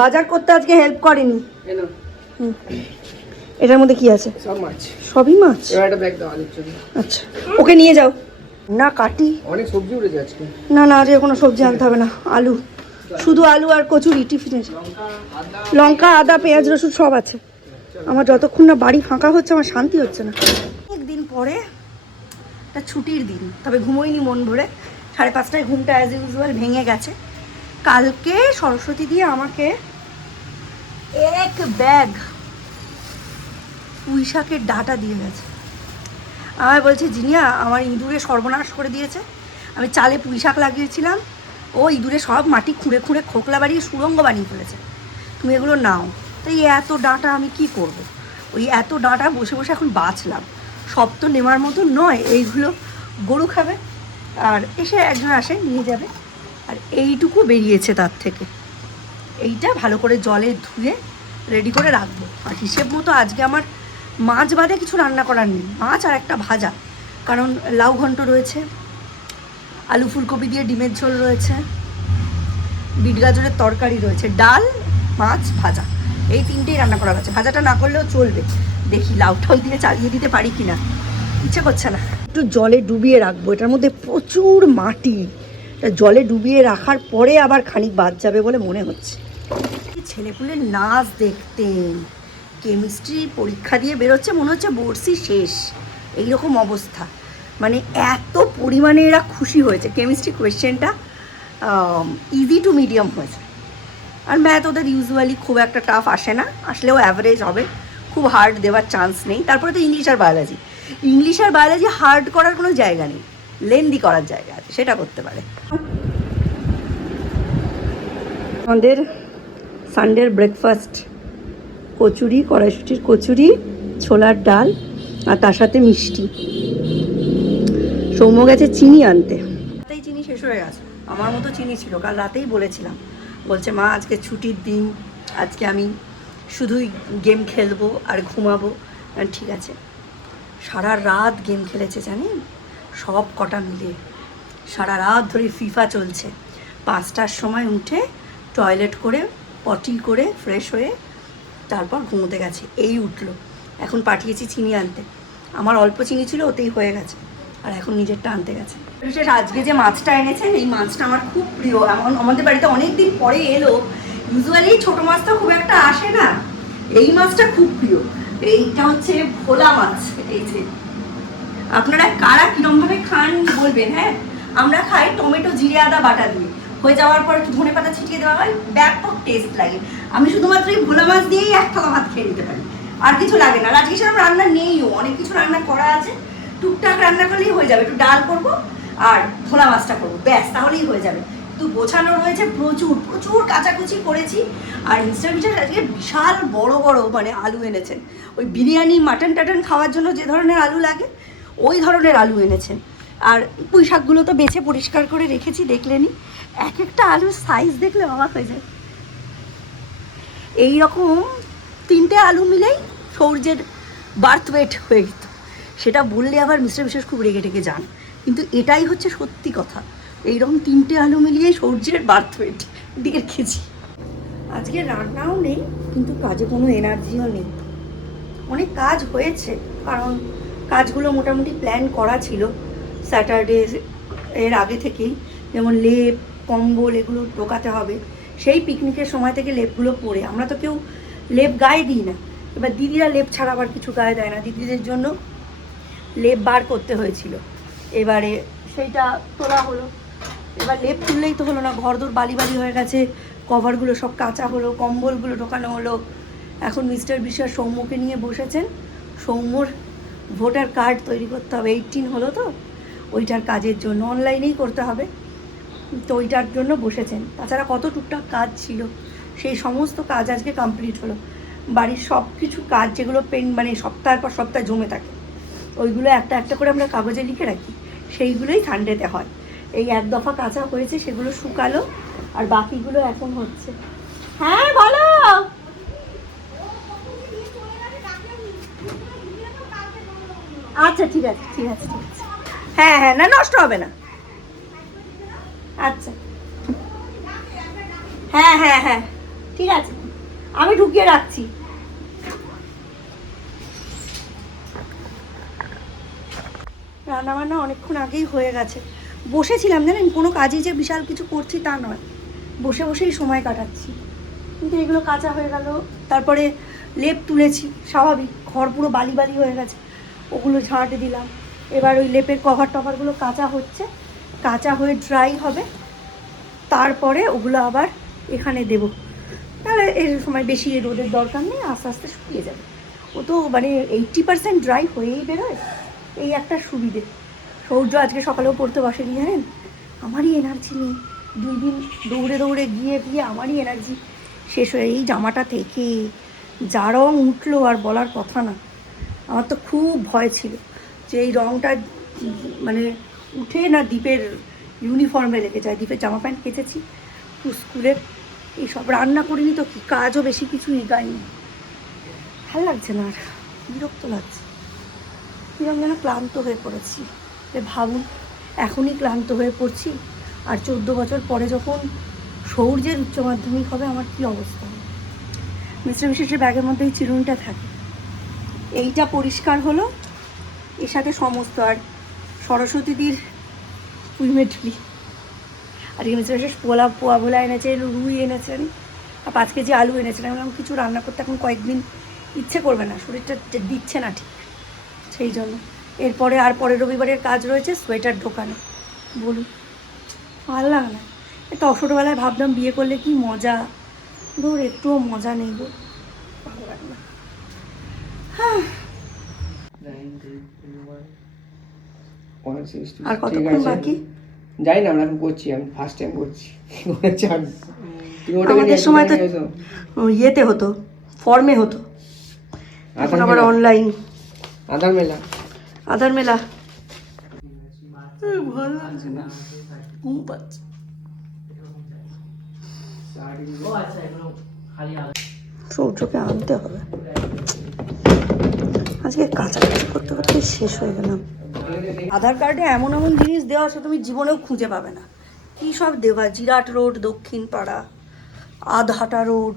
বাজার করতে আজকে হেল্প করেনি। এটার মধ্যে কি আছে? সব মাছ। সবই মাছ? এবার একটা ব্যাগ দাও আলুর জন্য। আচ্ছা, ওকে নিয়ে যাও। না কাটি। অনেক সবজি উঠেছে আজকে। না না, আজকে কোনো সবজি আনতে হবে না, আলু, শুধু আলু আর কচুরি টিফিনে। লঙ্কা, আদা, পেঁয়াজ, রসুন সব আছে। আমার যতক্ষণ না বাড়ি ফাঁকা হচ্ছে আমার শান্তি হচ্ছে না। একদিন পরে একটা ছুটির দিন, তবে ঘুমোইনি মন ভরে। 5:30টায় ঘুমটা অ্যাজ ইউজুয়াল ভেঙে গেছে। কালকে সরস্বতী দিয়ে আমাকে এক ব্যাগ পুঁই শাকের ডাঁটা দিয়ে গেছে। আমায় বলছে, জিনিয়া আমার ইঁদুরে সর্বনাশ করে দিয়েছে, আমি চালে পুঁই শাক লাগিয়েছিলাম, ও ইঁদুরে সব মাটি খুঁড়ে খুঁড়ে খোকলা বাড়িয়ে সুড়ঙ্গ বানিয়ে ফেলেছে, তুমি এগুলো নাও। তো এই এত ডাঁটা আমি কি করব? ওই এত ডাঁটা বসে বসে এখন বাছলাম। সব তো নেওয়ার মতো নয়, এইগুলো গরু খাবে, আর এসে একজন আসে নিয়ে যাবে। আর এইটুকু বেরিয়েছে তার থেকে, এইটা ভালো করে জলে ধুয়ে রেডি করে রাখবো। আর হিসেব মতো আজকে আমার মাছ বাদে কিছু রান্না করার নেই, মাছ আর একটা ভাজা, কারণ লাউ ঘন্ট রয়েছে, আলু ফুলকপি দিয়ে ডিমের ঝোল রয়েছে, বিট গাজরের তরকারি রয়েছে, ডাল, মাছ, ভাজা, এই তিনটেই রান্না করা হচ্ছে। ভাজাটা না করলেও চলবে, দেখি লাউটাও দিয়ে চালিয়ে দিতে পারি কিনা, ইচ্ছে করছে না। একটু জলে ডুবিয়ে রাখবো, এটার মধ্যে প্রচুর মাটি, জলে ডুবিয়ে রাখার পরে আবার খানিক বাদ যাবে বলে মনে হচ্ছে। ছেলেপুলের নাচ দেখতেন, কেমিস্ট্রি পরীক্ষা দিয়ে বেরোচ্ছে মনে হচ্ছে বর্ষি শেষ, এইরকম অবস্থা। মানে এত পরিমাণে এরা খুশি হয়েছে। কেমিস্ট্রি কোয়েশ্চেনটা ইজি টু মিডিয়াম হয়েছে, আর ম্যাথ ওদের ইউজুয়ালি খুব একটা টাফ আসে না, আসলেও অ্যাভারেজ হবে, খুব হার্ড দেওয়ার চান্স নেই। তারপরে তো ইংলিশ আর বায়োলজি, ইংলিশ আর বায়োলজি হার্ড করার কোনো জায়গা নেই, লেন্দি করার জায়গা আছে, সেটা করতে পারে। আমাদের সানডের ব্রেকফাস্ট কচুরি, কড়াইশুটির কচুরি, ছোলার ডাল, আর তার সাথে মিষ্টি। সৌম্য গেছে চিনি আনতে, রাতেই চিনি শেষ হয়ে গেছে, আমার মতো চিনি ছিল, কাল রাতেই বলেছিলাম। বলছে, মা আজকে ছুটির দিন, আজকে আমি শুধুই গেম খেলবো আর ঘুমাবো। ঠিক আছে, সারা রাত গেম খেলেছে জানেন, সব কটা মিলে সারা রাত ধরে ফিফা চলছে। 5টার সময় উঠে টয়লেট করে পটি করে ফ্রেশ হয়ে তারপর ঘুমোতে গেছে, এই উঠলো। এখন পাঠিয়েছি চিনি আনতে, আমার অল্প চিনি ছিল, ওতেই হয়ে গেছে, আর এখন নিজেরটা আনতে গেছে। বিশেষ আজকে যে মাছটা এনেছেন, এই মাছটা আমার খুব প্রিয়, এমন আমাদের বাড়িতে অনেক দিন পরে এলো। ইউজুয়ালি ছোটো মাছ তো খুব একটা আসে না, এই মাছটা খুব প্রিয়। এইটা হচ্ছে ভোলা মাছ। এই যে আপনারা কারা কিরমভাবে খান বলবেন। হ্যাঁ, আমরা খাই টমেটো জিরে আদা বাটা দিয়ে, হয়ে যাওয়ার পর একটু ধনে পাতা ছিটিয়ে দেওয়া হয়, ব্যাপক টেস্ট লাগে। আমি শুধুমাত্র এই ভোলা মাছ দিয়েই এক থালা ভাত খেয়ে নিতে পারি, আর কিছু লাগে না। আজকে সেরকম রান্না নেইও, অনেক কিছু রান্না করা আছে, টুকটাক রান্না করলেই হয়ে যাবে। একটু ডাল করবো আর ভোলা মাছটা করবো, ব্যাস, তাহলেই হয়ে যাবে। কিন্তু গোছানো রয়েছে প্রচুর, প্রচুর কাচাকুচি করেছি। আর মিস্টার আজকে বিশাল বড় বড় মানে আলু এনেছেন, ওই বিরিয়ানি মাটন টাটন খাওয়ার জন্য যে ধরনের আলু লাগে ওই ধরনের আলু এনেছেন। আর পুঁই শাকগুলো তো বেছে পরিষ্কার করে রেখেছি, দেখলেনি। এক একটা আলুর সাইজ দেখলে অবাক হয়ে যায়। এইরকম 3টে আলু মিলেই সৌর্যের বার্থ ওয়েট হয়ে যেত, সেটা বললে আবার মিস্টার বিশেষ খুব রেগে টেগে যান, কিন্তু এটাই হচ্ছে সত্যি কথা। এইরকম 3টে আলু মিলিয়ে সৌর্যের বার্থ ওয়েট দিয়ে রেখেছি। আজকে রান্নাও নেই, কিন্তু কাজে কোনো এনার্জিও নেই। অনেক কাজ হয়েছে, কারণ কাজগুলো মোটামুটি প্ল্যান করা ছিল স্যাটারডে এর আগে থেকেই, যেমন লেপ কম্বল এগুলো ঢোকাতে হবে। সেই পিকনিকের সময় থেকে লেপগুলো পরে, আমরা তো কেউ লেপ গায়ে দিই না, এবার দিদিরা লেপ ছাড়া আবার কিছু গায়ে দেয় না, দিদিদের জন্য লেপ বার করতে হয়েছিল। এবারে সেইটা তোলা হলো, এবার লেপ তুললেই তো হলো না, ঘরদোর বালি বালি হয়ে গেছে, কভারগুলো সব কাঁচা হলো, কম্বলগুলো ঢোকানো হলো। এখন মিস্টার বিশ্বাস সৌম্যকে নিয়ে বসেছেন, সৌম্যর ভোটার কার্ড তৈরি করতে হবে, 18 হলো তো, ওইটার কাজের জন্য অনলাইনেই করতে হবে, তো ওইটার জন্য বসেছেন। তাছাড়া কত টুকটাক কাজ ছিল, সেই সমস্ত কাজ আজকে কমপ্লিট হলো। বাড়ির সব কিছু কাজ যেগুলো মানে সপ্তাহের পর সপ্তাহ জমে থাকে, ওইগুলো একটা একটা করে আমরা কাগজে লিখে রাখি, সেইগুলোই সানডেতে হয়। এই এক দফা কাঁচা হয়েছে, সেগুলো শুকালো, আর বাকিগুলো এখন হচ্ছে। হ্যাঁ বলো। আচ্ছা ঠিক আছে ঠিক আছে ঠিক আছে, হ্যাঁ হ্যাঁ, না নষ্ট হবে না। আচ্ছা হ্যাঁ হ্যাঁ হ্যাঁ, ঠিক আছে, আমি ঢুকিয়ে রাখছি। রান্নাবান্না অনেকক্ষণ আগেই হয়ে গেছে। বসেছিলাম জানেন, কোনো কাজই যে বিশাল কিছু করছি তা নয়, বসে বসেই সময় কাটাচ্ছি। কিন্তু এগুলো কাঁচা হয়ে গেল, তারপরে লেপ তুলেছি, স্বাভাবিক ঘর পুরো বালি বালি হয়ে গেছে, ওগুলো ঝাঁটে দিলাম। এবার ওই লেপের কভার টভারগুলো কাঁচা হচ্ছে, কাঁচা হয়ে ড্রাই হবে, তারপরে ওগুলো আবার এখানে দেব। তাহলে এর সময় বেশি রোদের দরকার নেই, আস্তে আস্তে শুকিয়ে যাবে। ও তো মানে 80% ড্রাই হয়েই বেরোয়, এই একটা সুবিধে। সৌর্য আজকে সকালেও পড়তে বসেনি জানেন, আমারই এনার্জি নেই, 2 দিন দৌড়ে দৌড়ে গিয়ে গিয়ে আমারই এনার্জি শেষ হয়ে এই জামাটা থেকে যা রং উঠলো আর বলার কথা না। আমার তো খুব ভয় ছিল যে এই রংটা মানে উঠে না দ্বীপের ইউনিফর্মে লেগে যায়। দ্বীপের জামা প্যান্ট কেচেছি স্কুলের, এইসব রান্না করিনি তো কি, কাজও বেশি কিছু এগাইনি, ভালো লাগছে না আর, বিরক্ত লাগছে, কিরকম যেন ক্লান্ত হয়ে পড়েছি। ভাবুন, এখনই ক্লান্ত হয়ে পড়ছি, আর 14 বছর পরে যখন সৌর্যের উচ্চ মাধ্যমিক হবে আমার কী অবস্থা হবে। মিস্টার বিশেষের ব্যাগের মধ্যে এই চিরুনিটা থাকে, এইটা পরিষ্কার হলো, এর সাথে সমস্ত। আর সরস্বতীদির পুইমেটলি আর মিস্টার বিশেষ পোয়া ভোলা এনেছেন, রুই এনেছেন, আর 5 কেজি আলু এনেছেন। আমি বললাম কিছু রান্না করতে এখন কয়েকদিন ইচ্ছে করবে না, শরীরটা দিচ্ছে না ঠিক, সেই জন্য। এরপরে আর পরের রবিবারের কাজ রয়েছে সোয়েটার দোকানে। বলুন, ভালো লাগে না। একটা ছোটোবেলায় ভাবলাম বিয়ে করলে কি মজা, ধর একটুও মজা নেই গো, ভালো লাগে না। হ্যাঁ, আর কতক্ষণ বাকি যাই না, আমরা এখন করছি, আমি ফার্স্ট টাইম করছি। আমাদের সময় তো ইয়েতে হতো, ফর্মে হতো, এখন আবার অনলাইন। আধার মেলা ভালো লাগছে না, ঘুম পাচ্ছে। সৌর্যকে আনতে হবে, আজকে কাছাকাছি করতে করতে শেষ হয়ে গেলাম। আধার কার্ডে এমন এমন জিনিস দেওয়া আছে তুমি জীবনেও খুঁজে পাবে না। কী সব দেওয়া, জিরাট রোড, দক্ষিণ পাড়া, আধহাটা রোড,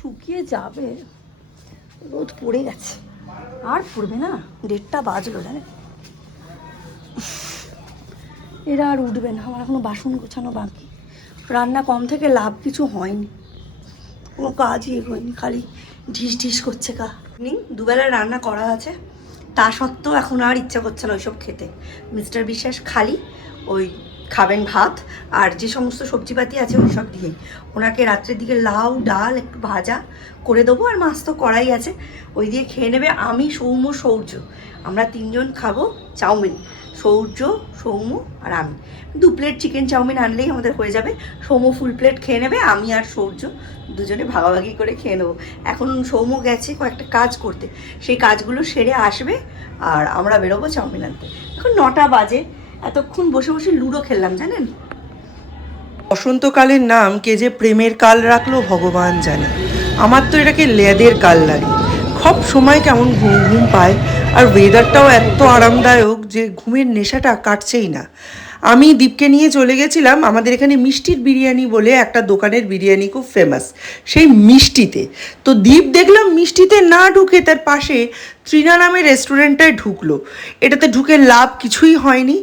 শুকিয়ে যাবে, রোদ পড়ে গেছে, আর পড়বে না, 1:30 বাজলো জানে। এরা আর উঠবে না, আমার এখনো বাসন গোছানো বাকি, রান্না কম থেকে লাভ কিছু হয়নি, কোনো কাজই এগোয়নি, খালি ঢিস ঢিস করছে গা। দুবেলা রান্না করা আছে, তা সত্ত্বেও এখন আর ইচ্ছা করছে না ওইসব খেতে। মিস্টার বিশ্বাস খালি ওই খাবেন ভাত আর যে সমস্ত সবজিপাতি আছে ওই সব দিয়েই। ওনাকে রাত্রের দিকে লাউ ডাল একটু ভাজা করে দেবো, আর মাছ তো কড়াই আছে, ওই দিয়ে খেয়ে নেবে। আমি সৌম্য সৌর্য আমরা 3 জন খাবো চাউমিন, সৌর্য সৌম্য আর আমি। 2 প্লেট চিকেন চাউমিন আনলেই আমাদের হয়ে যাবে। সৌম্য ফুল প্লেট খেয়ে নেবে, আমি আর সৌর্য দুজনে ভাগাভাগি করে খেয়ে নেবো। এখন সৌম্য গেছে কয়েকটা কাজ করতে, সেই কাজগুলো সেরে আসবে আর আমরা বেরোবো চাউমিন আনতে। এখন 9টা বাজে, এতক্ষণ বসে বসে লুডো খেললাম জানেন। বসন্তকালের নাম কে যে প্রেমের কাল রাখলো ভগবান জানে। আমার তো এটাকে লেদের কাল লাগে, সব সময় কেমন ঘুম ঘুম পায়, আর ওয়েদারটাও এত আরামদায়ক যে ঘুমের নেশাটা কাটছেই না। আমি দীপকে নিয়ে চলে গেছিলাম আমাদের এখানে মিষ্টির বিরিয়ানি বলে একটা দোকানের বিরিয়ানি খুব ফেমাস, সেই মিষ্টিতে। তো দীপ দেখলাম মিষ্টিতে না ঢুকে তার পাশে তৃণা নামের রেস্টুরেন্টটায় ঢুকলো। এটাতে ঢুকে লাভ কিছুই হয়নি।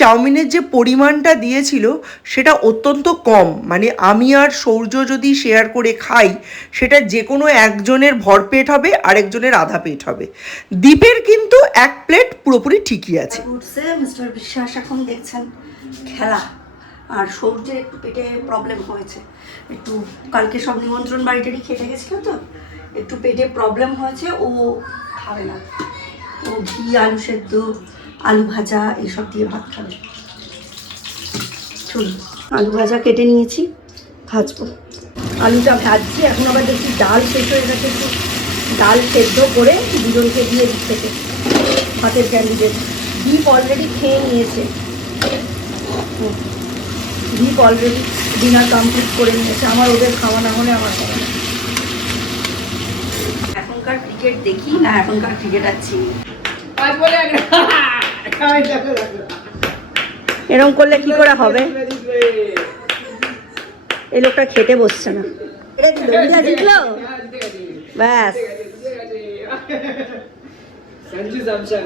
চাউমিনের যে পরিমাণটা দিয়েছিল সেটা অত্যন্ত কম, মানে আমি আর সৌর্য যদি শেয়ার করে খাই সেটা যে কোনো একজনের ভরপেট হবে, আরেকজনের আধা পেট হবে। দীপের কিন্তু 1 প্লেট পুরোপুরি ঠিকই আছে। উঠছে মিস্টার বিশ্বাস, এখন দেখছেন খেলা, আর সৌর্যের একটু পেটে প্রবলেম হয়েছে, একটু কালকে সব নিমন্ত্রণ বাড়িটারি খেতে গেছিল তো, একটু পেটে প্রবলেম হয়েছে, ও খাবে না, ও ঘি আলু সেদ্ধ আলু ভাজা এইসব দিয়ে ভাত খাবে। চলুন, আলু ভাজা কেটে নিয়েছি, ভাজবো, আলুটা ভাজছি। এখন আবার দেখি ডাল শেষ হয়ে গেছে, একটু ডাল সেদ্ধ করে দুজনকে দিয়ে দিচ্ছে ভাতের ক্যান্ডিডেট। দীপ অলরেডি খেয়ে নিয়েছে, দীপ অলরেডি ডিনার কমপ্লিট করে নিয়েছে, আমার ওদের খাওয়া না হলে আমার খাওয়া না। এখনকার ক্রিকেট দেখি না, এখনকার ক্রিকেট আছি এরকম করলে কি করে হবে, এই লোকটা খেতে বসছে না। দিল, ইন্ডিয়া জিতলো ব্যাস। সঞ্জু স্যামসং